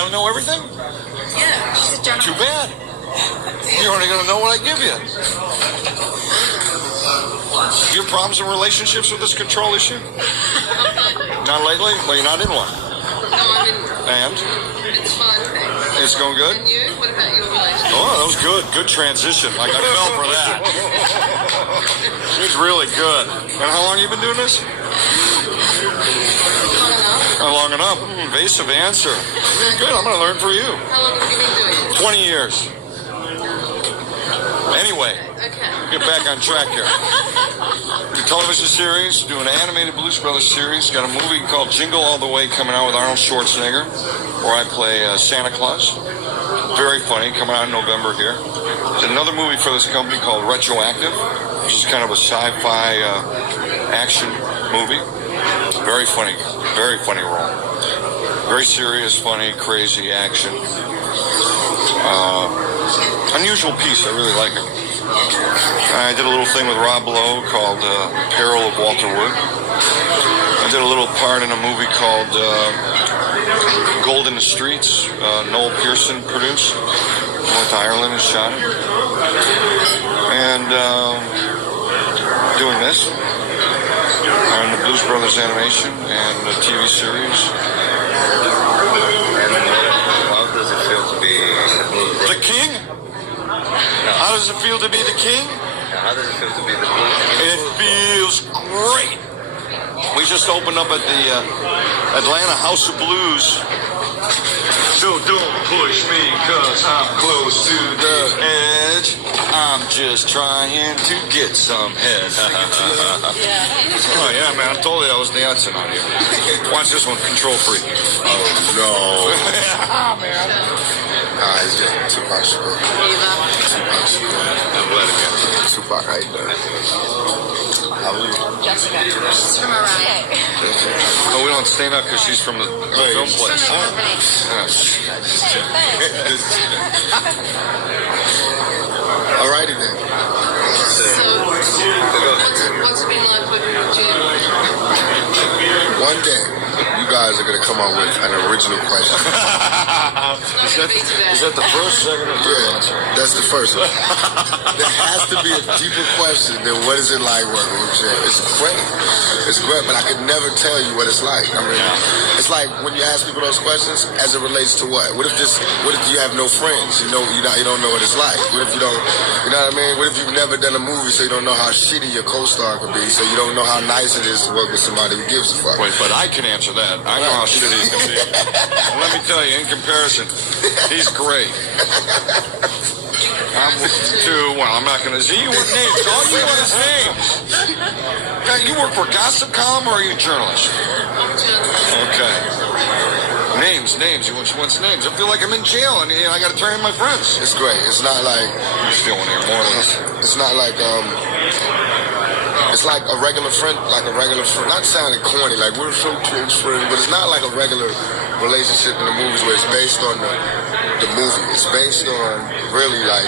got to know everything? Yeah, she's a journalist. Too bad. You're only going to know what I give you. You have problems in relationships with this control issue? Not lately? Well, you're not in one. No, I'm in one. And? It's fun. It's going good? And you? What about your relationship? Oh, that was good. Good transition. Like, I fell for that. It's really good. And how long have you been doing this? Long enough. Long enough. Evasive answer. Good. I'm going to learn for you. How long have you been doing it? 20 years. Anyway, Okay. get back on track here. The television series, do an animated Belushi Brothers series. Got a movie called Jingle All the Way coming out with Arnold Schwarzenegger, where I play Santa Claus. Very funny, coming out in November here. There's another movie for this company called Retroactive, which is kind of a sci-fi action movie. Very funny role. Very serious, funny, crazy action. Unusual piece, I really like it. I did a little thing with Rob Lowe called Peril of Walter Wood. I did a little part in a movie called Gold in the Streets. Noel Pearson produced. I went to Ireland and shot it. And doing this. On the Blues Brothers animation and the TV series. How does it feel to be The king? How does it feel to be the king? How does it feel to be the Blues? It feels great. We just opened up at the Atlanta House of Blues. So don't push me, cause I'm close to the edge. I'm just trying to get some head. Oh yeah, man, I told you I was dancing on you. Watch this one, Control Freak. Oh no. Yeah, man. It's just Tupac Shakur. Tupac Shakur. Tupac, how you doing? How are you? Jessica. She's from Orion. Oh, we don't stand up because she's from the film place. From the company. Alrighty then. So, what's it been like working with Jim? One day, you guys are gonna come up with an original question. Is that the first, second, or third answer? That's the first one. There has to be a deeper question than what is it like working with Jim. It's great. It's great, but I could never tell you what it's like. I mean, it's like when you ask people those questions, as it relates to what? What if you have no friends? You don't know what it's like. What if you don't, you know what I mean? What if you've never done a movie, so you don't know how shitty your co-star could be, so you don't know how nice it is to work with somebody who gives a fuck? Wait, but I can answer that. I know how shitty he can be. And let me tell you, in comparison, he's great. I'm not going to see you with names. All you want is names. Now, you work for Gossip Column or are you a journalist? Okay. Names. What's names? I feel like I'm in jail and I got to turn in my friends. It's great. It's not like You still want to hear more of this? it's not like it's like a regular friend, not sounding corny, like we're so close friends, but it's not like a regular relationship in the movies where it's based on the movie. It's based on really like,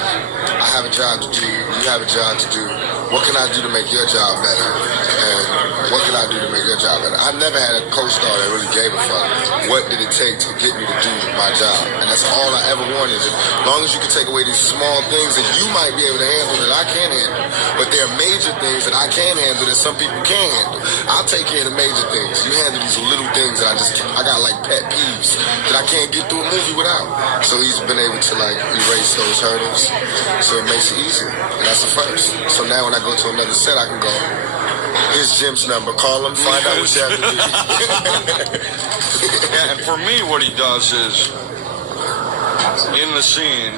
I have a job to do, you have a job to do. What can I do to make your job better? And what can I do to make your job better? I never had a co-star that really gave a fuck. What did it take to get me to do my job? And that's all I ever wanted. As long as you can take away these small things that you might be able to handle that I can't handle. But there are major things that I can handle that some people can't handle. I'll take care of the major things. You handle these little things that I got like pet peeves that I can't get through a movie without. So he's been able to like erase those hurdles. So it makes it easier. And that's the first. So now when I go to another set, I can go, here's Jim's number. Call him, find out what you have to do. Yeah, and for me, what he does is, in the scene,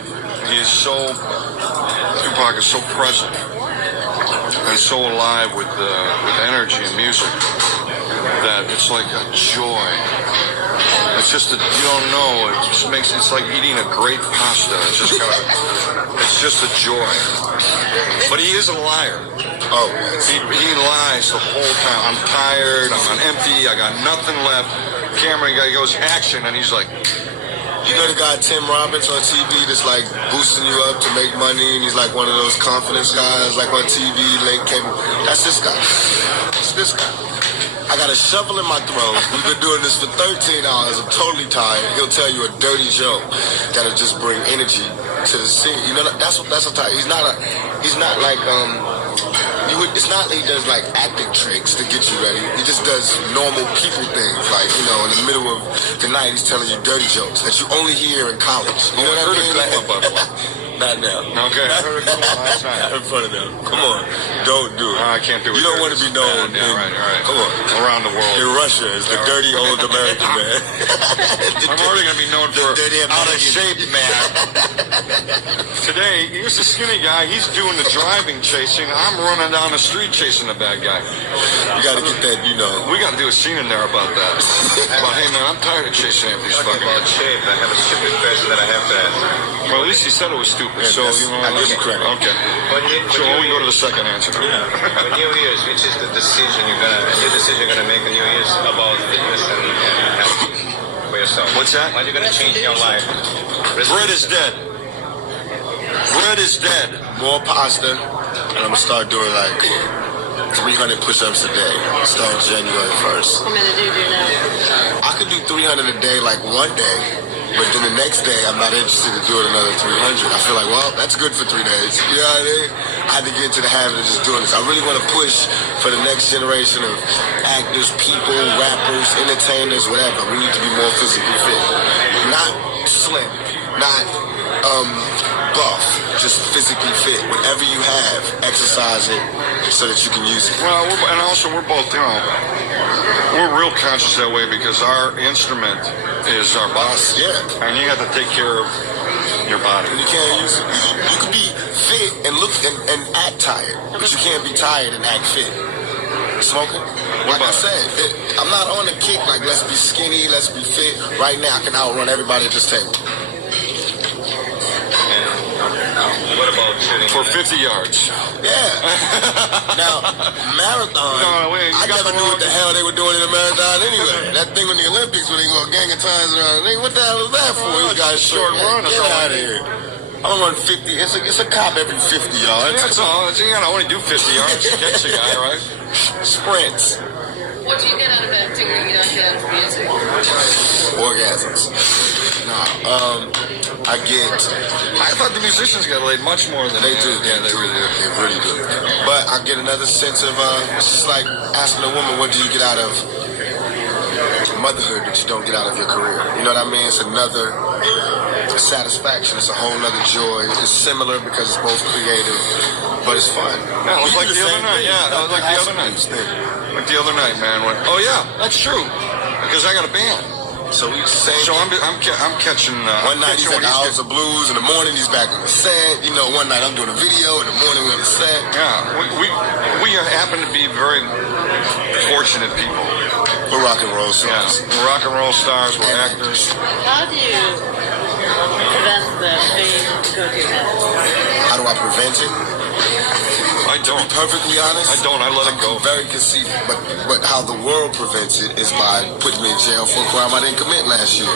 Tupac is so present and so alive with energy and music that it's like a joy. It's just that you don't know. It just it's like eating a great pasta. It's just a joy. But he is a liar. Oh, he lies the whole time. I'm tired. I'm on empty. I got nothing left. Camera guy goes action, and he's like, you know the guy Tim Robbins on TV that's like boosting you up to make money, and he's like one of those confidence guys, like on TV, late cable. That's this guy. It's this guy. I got a shovel in my throat. We've been doing this for 13 hours. I'm totally tired. He'll tell you a dirty joke that'll just bring energy to the scene. You know, that's what type. He's not like it's not that he does like acting tricks to get you ready. He just does normal people things. Like, you know, in the middle of the night, he's telling you dirty jokes that you only hear in college. You know what I mean? Not now. Okay. I heard it last night. Not in front of them. Come on. Don't do it. I can't do it. You don't want to be known. Yeah, right. Come on. Around the world. In Russia, it's the dirty old American man. I'm already going to be known for out of shape man. Today, here's the skinny guy. He's doing the driving chasing. I'm running down the street chasing the bad guy. You got to get that, you know. We got to do a scene in there about that. But hey, man, I'm tired of chasing after these fucking About shape, I have a stupid question that I have to ask. Well, at least he said it was stupid. Yeah, so, you know, I give you credit. Okay. So we go to the second answer. For New Year's, which is the decision you're gonna make on New Year's about fitness and health for yourself? What's that? What are you gonna change in your life? Bread is dead. Bread is dead. More pasta, and I'm going to start doing like 300 push-ups a day, starting January 1st. How many do you do now? I could do 300 a day like one day, but then the next day I'm not interested in doing another 300. I feel like, well, that's good for 3 days. You know what I mean? I had to get into the habit of just doing this. I really want to push for the next generation of actors, people, rappers, entertainers, whatever. We need to be more physically fit. Not slim, not buff, just physically fit. Whatever you have, exercise it so that you can use it. Well, we're both, you know, we're real conscious that way because our instrument is our boss. Yeah. And you have to take care of your body. You can't use it. You can be fit and look and act tired, but you can't be tired and act fit. Smoking? Like I said, I'm not on the kick like let's be skinny, let's be fit. Right now I can outrun everybody at this table. What about shooting? For 50 yards. Yeah. Now, marathon, I never knew what the hell they were doing in a marathon anyway. That thing in the Olympics when they go gangatons around, what the hell is that for? These guys short run. Get out of here. I'm gonna run 50. It's a cop every 50 yards. That's all. You gotta only do 50 yards to catch the guy, right? Sprints. What do you get out of acting that you don't get out of music? Orgasms. I thought the musicians got laid much more than they do. Yeah, they really do. They really do. But I get another sense of it's just like asking a woman, what do you get out of motherhood that you don't get out of your career? You know what I mean? It's another satisfaction. It's a whole nother joy. It's similar because it's both creative, but it's fun. Yeah, it was like the other night. Yeah, it was like the other night. Like the other night, man. Oh yeah, that's true. Because I got a band. So we say. So I'm catching. One night he's at the House of Blues. In the morning he's back on the set. You know, one night I'm doing a video. In the morning we're on the set. Yeah, we happen to be very fortunate people. We're rock and roll stars. Yeah, we're rock and roll stars. We're actors. How do you prevent the fame to go to your head? How do I prevent it? I don't. To be perfectly honest, I don't. I let it go. I'm very conceited, but how the world prevents it is by putting me in jail for a crime I didn't commit last year.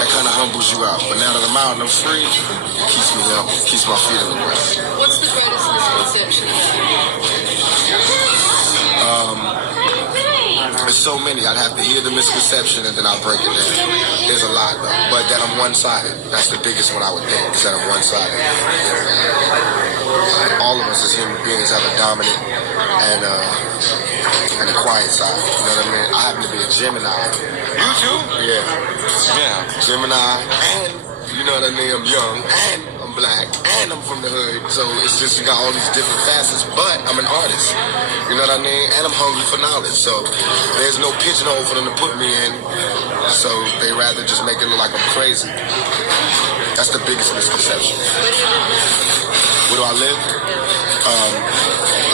That kind of humbles you out. But now that I'm out and I'm free, it keeps me humble, keeps my feet on the ground. What's the greatest misconception about you? There's so many. I'd have to hear the misconception and then I'll break it down. There's a lot though, but that I'm one-sided. That's the biggest one I would think, is that I'm one-sided. All of us as human beings have a dominant and a quiet side. You know what I mean? I happen to be a Gemini. You too? Yeah. Yeah. Gemini, and you know what I mean? I'm young, and I'm black, and I'm from the hood. So it's just, you got all these different facets, but I'm an artist. You know what I mean? And I'm hungry for knowledge. So there's no pigeonhole for them to put me in. So they rather just make it look like I'm crazy. That's the biggest misconception. Where do I live?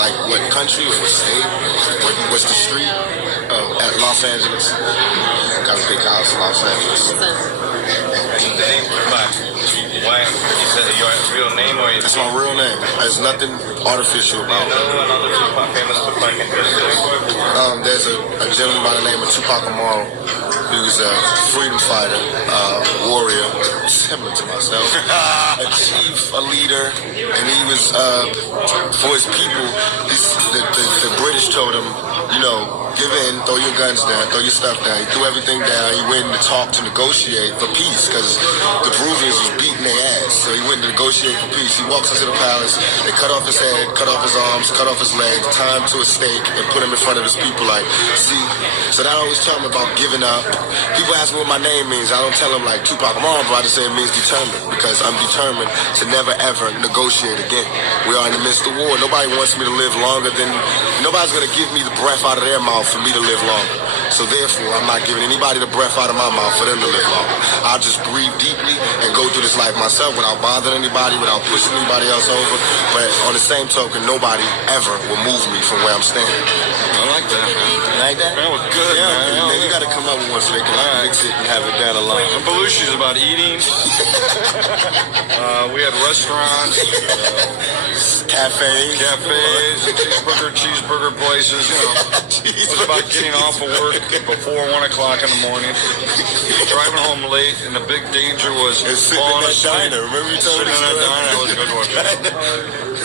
Like what country or what state? What's the street? At Los Angeles. Got a big house in Los Angeles. The name Tupac. Why is that your real name or is That's my real name. There's nothing artificial about it. another Tupac, famous Tupac in history? There's a gentleman by the name of Tupac Amaru. He was a freedom fighter, warrior, similar to myself, a chief, a leader, and he was, for his people, the British told him, you know, give in, throw your guns down, throw your stuff down. He threw everything down. He went to talk to negotiate for peace because the Peruvians was beating their ass. So he went to negotiate for peace. He walks into the palace. They cut off his head, cut off his arms, cut off his legs, tie him to a stake, and put him in front of his people like, see? So that always tell me about giving up. People ask me what my name means. I don't tell them like Tupac Amaru, but I just say it means determined because I'm determined to never ever negotiate again. We are in the midst of war. Nobody wants me to live longer than, nobody's going to give me the breath out of their mouth for me to live longer. So therefore, I'm not giving anybody the breath out of my mouth for them to live longer. I'll just breathe deeply and go through this life myself without bothering anybody, without pushing anybody else over. But on the same token, nobody ever will move me from where I'm standing. I like that, man. You like that? That was good, Yeah, man. you got to come up with one so they can mix it and have it down the line. And Belushi's about eating. We had restaurants, Cafes, cheeseburger places, you know. It was about getting off of work before 1 o'clock in the morning, driving home late, and the big danger was falling asleep. Remember you told me sitting in that diner? That was a good one.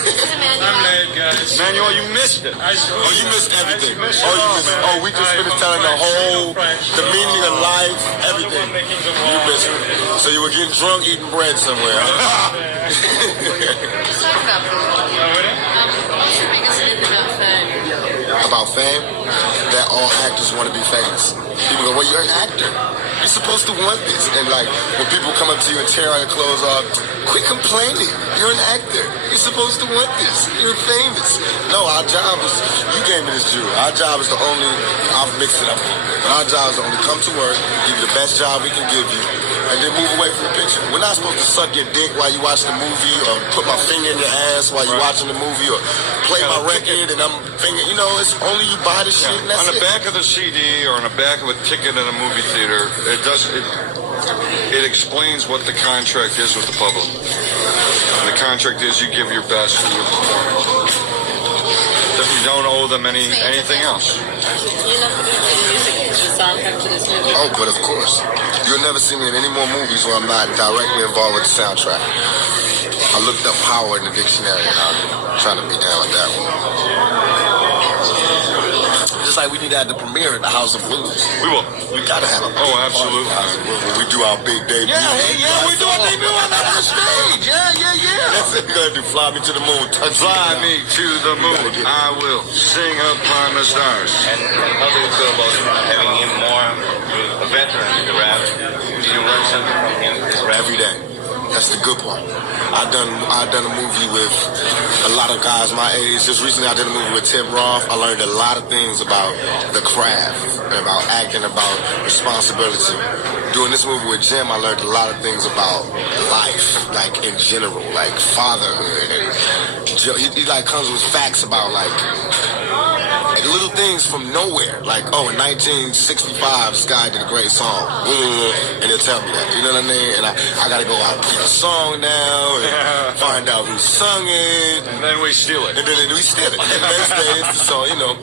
I'm late, guys. Manuel, you missed it. Oh, you missed everything. Oh, we just finished telling the meaning of life, everything. You missed it. So you were getting drunk eating bread somewhere. Let's talk about what's your biggest myth about fame? About fame? That all actors want to be famous. People go, well, you're an actor. You're supposed to want this. And like, when people come up to you and tear all your clothes off, quit complaining. You're an actor. You're supposed to want this. You're famous. No, our job is, you gave me this jewel. Our job is to only, I'll mix it up. But our job is to only come to work, give you the best job we can give you, and then move away from the picture. We're not supposed to suck your dick while you watch the movie, or put my finger in your ass while you're watching the movie, or play my record and I'm finger. You know, it's only you buy the shit and that's on the it. back of the CD or on the back of a ticket in a movie theater, it explains what the contract is with the public. And the contract is you give your best for your performance. You don't owe them anything else. You're not going to play the music, it's the soundtrack to this movie. Oh, but of course. You'll never see me in any more movies where I'm not directly involved with the soundtrack. I looked up power in the dictionary and I'm trying to be down with that one. Just like we need to have the premiere at the House of Blues. We will. We gotta have a big absolutely. party when we do our big debut. Yeah, we do our debut on the stage. Yeah. That's it. We're gonna do Fly Me to the Moon. Fly me to the moon. I will sing upon the stars. And how do you feel about having him more a veteran in the rap? Do you learn something from him? His rap? Every day. That's the good part. I've done a movie with a lot of guys my age. Just recently I did a movie with Tim Roth. I learned a lot of things about the craft, about acting, about responsibility. Doing this movie with Jim, I learned a lot of things about life, like in general, like fatherhood. And he like comes with facts about like little things from nowhere. Like, oh, in 1965, this guy did a great song. And he'll tell me that. You know what I mean? And I got to go out and get the song now and find out who sung it. And then we steal it. And then we steal it. And the next day, it's the song, you know.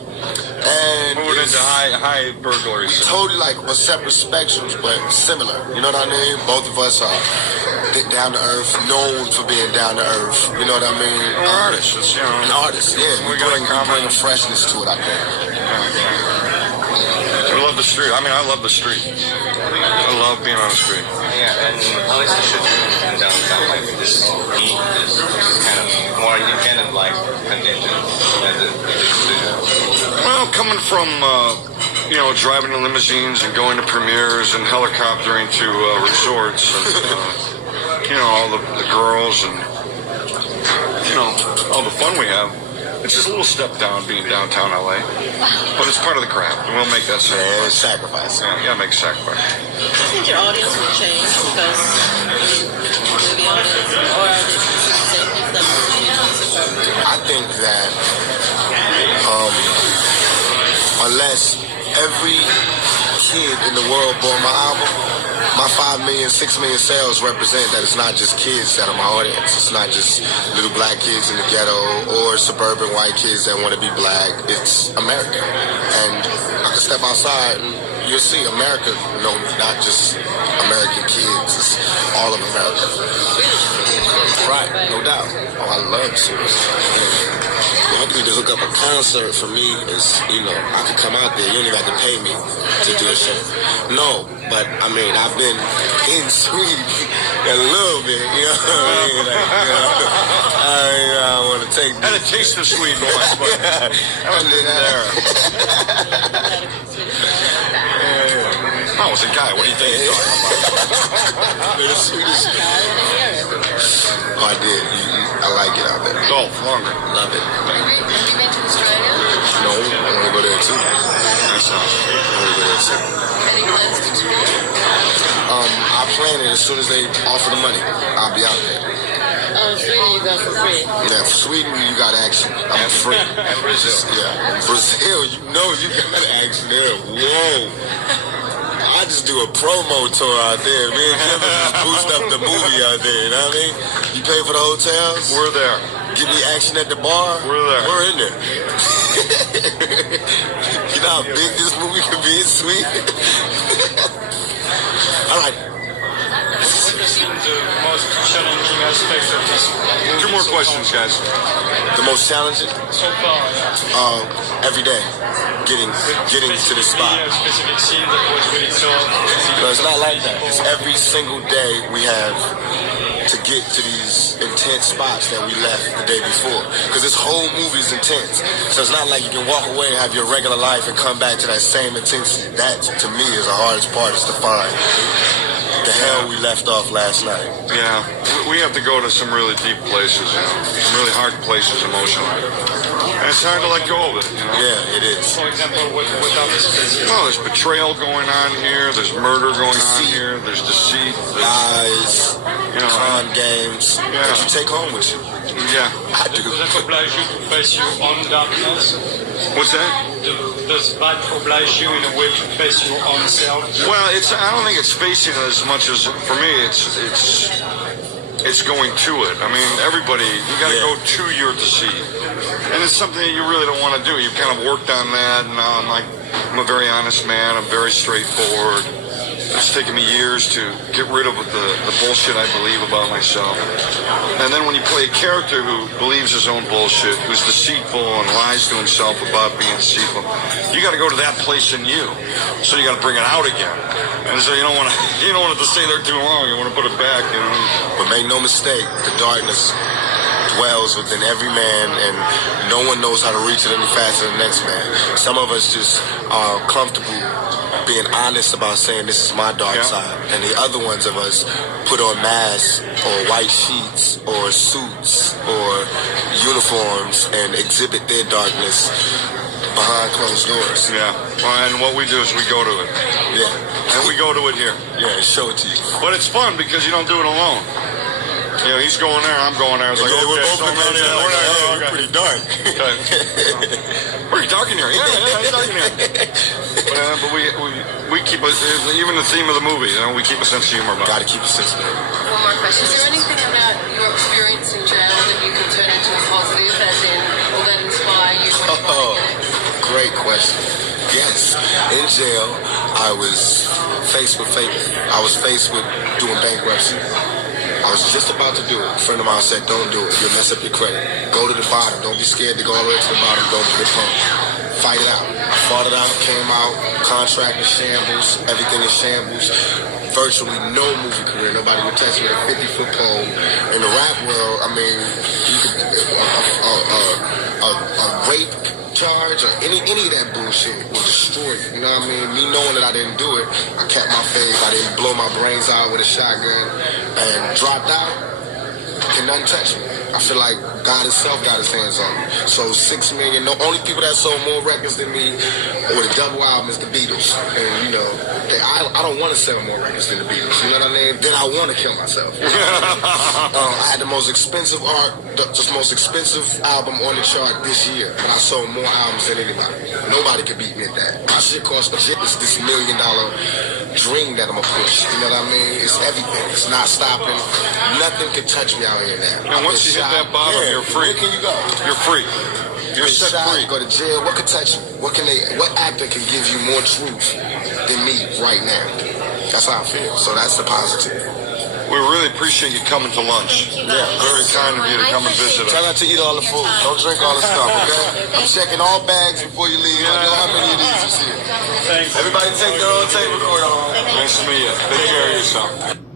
And moving into high burglary. Totally like on separate spectrums, but similar. You know what I mean? Both of us are down to earth, known for being down to earth. You know what I mean? We're artists. It's, you know, an artist, yeah. We bring a freshness to it, I think. We love the street. I mean, I love the street. I love being on the street. Yeah, and how is the shooting in downtown? Like this heat, this kind of more independent, like condition at the studio. Well, coming from driving in limousines and going to premieres and helicoptering to resorts, and all the girls and all the fun we have. It's just a little step down being downtown LA, but it's part of the craft, and we'll make that sacrifice. Yeah, it's sacrifice. Yeah, make a sacrifice. Do you think your audience will change because movie audience, or are they the same people that music? I think that unless every kid in the world bought my album, my 5 million, 6 million sales represent that it's not just kids that are my audience. It's not just little black kids in the ghetto or suburban white kids that want to be black. It's America. And I can step outside and you'll see America, not just American women, kids, it's all of America. Right, no doubt. Oh, I love series. One thing to hook up a concert for me is, I could come out there. You don't even have to pay me to do a show. No, but I mean, I've been in Sweden a little bit. You know what I mean? I want to take. Had a taste of Sweden once, but I was there. I was a guy. What do you think you're talking about? The Swedish. Oh, I did. I like it out there. Golf, longer. Love it. Have you been to Australia? No, I want to go there too. That's I want to go there too. Any plans to tour? I plan it as soon as they offer the money. I'll be out there. Sweden you go for free. Yeah, for Sweden you got action. I'm free. And Brazil. Yeah, Brazil. You got action there. Whoa. I just do a promo tour out there. Me and Kevin just boost up the movie out there. You know what I mean? You pay for the hotels. We're there. Give me action at the bar. We're there. We're in there. You know how big this movie could be in Sweden? All right. What is the most challenging aspect of this movie? Two more questions, guys. The most challenging? So far, Every day. Getting to the spot. a specific scene that was really tough. No, it's not like that. It's every single day we have to get to these intense spots that we left the day before. Because this whole movie is intense. So it's not like you can walk away and have your regular life and come back to that same intensity. That, to me, is the hardest part, is to find the hell we left off last night. Yeah, we have to go to some really deep places, some really hard places emotionally. And it's hard to let go of it, Yeah, it is. For example, what are the specific? Well, there's betrayal going on here, there's murder going on here, there's deceit, Lies, con games that you take home with you. yeah. I do. Does that oblige you to face your own darkness? What's that? Does that oblige you in a way to face your own self? Well, I don't think it's facing it as much as, for me, it's going to it. I mean, everybody, you got to go to your deceit. And it's something that you really don't want to do. You've kind of worked on that, and now I'm a very honest man. I'm very straightforward. It's taken me years to get rid of the bullshit I believe about myself. And then when you play a character who believes his own bullshit, who's deceitful and lies to himself about being deceitful, you got to go to that place in you. So you got to bring it out again. And so you don't want it to stay there too long. You want to put it back. But make no mistake, the darkness dwells within every man, and no one knows how to reach it any faster than the next man. Some of us just are comfortable being honest about saying this is my dark side, and the other ones of us put on masks or white sheets or suits or uniforms and exhibit their darkness behind closed doors. Yeah. Well, and what we do is we go to it. Yeah. And we go to it here. Yeah, show it to you. But it's fun because you don't do it alone. He's going there, I'm going there. It's like, we're okay, both so looking at each other we're like, not- hey, okay. we're pretty dark. Okay. Pretty dark in here. Yeah, it's dark in here. But we keep even the theme of the movie, we keep a sense of humor about it. Gotta keep it sensitive. One more question. Is there anything about your experience in jail that you can turn into a positive, as in, will that inspire you? Great question. Yes. In jail, I was faced with doing bankruptcy. I was just about to do it. A friend of mine said, don't do it. You'll mess up your credit. Go to the bottom. Don't be scared to go all the way to the bottom. Don't get pumped. Fight it out. I fought it out, came out, contract in shambles, everything in shambles. Virtually no movie career. Nobody would touch me with a 50-foot pole. In the rap world, I mean, you could, a rape charge or any of that bullshit will destroy you. You know what I mean? Me knowing that I didn't do it, I kept my faith. I didn't blow my brains out with a shotgun and dropped out. Can nothing touch me. I feel like God himself got his hands on me. So 6 million, the only people that sold more records than me with a double album is the Beatles. And I don't want to sell more records than the Beatles. You know what I mean? Then I want to kill myself. I had the most expensive most expensive album on the chart this year. But I sold more albums than anybody. Nobody could beat me at that. My shit cost a shit. It's this $1 million dream that I'm gonna push. You know what I mean? It's everything. It's not stopping. Nothing can touch me out here now. And once you hit that bottom, you're free. Where can you go? You're free. You're set shot, free. Go to jail. What could touch you? What actor can give you more truth than me right now? That's how I feel. So that's the positive. We really appreciate you coming to lunch. Yeah. Very kind of you to come and visit Try us. not to eat all the food. Don't drink all the stuff, okay? I'm checking all bags before you leave. I know how many of these you see. Thanks. Everybody take their own tape recorder home. Nice to meet you. Take care of yourself.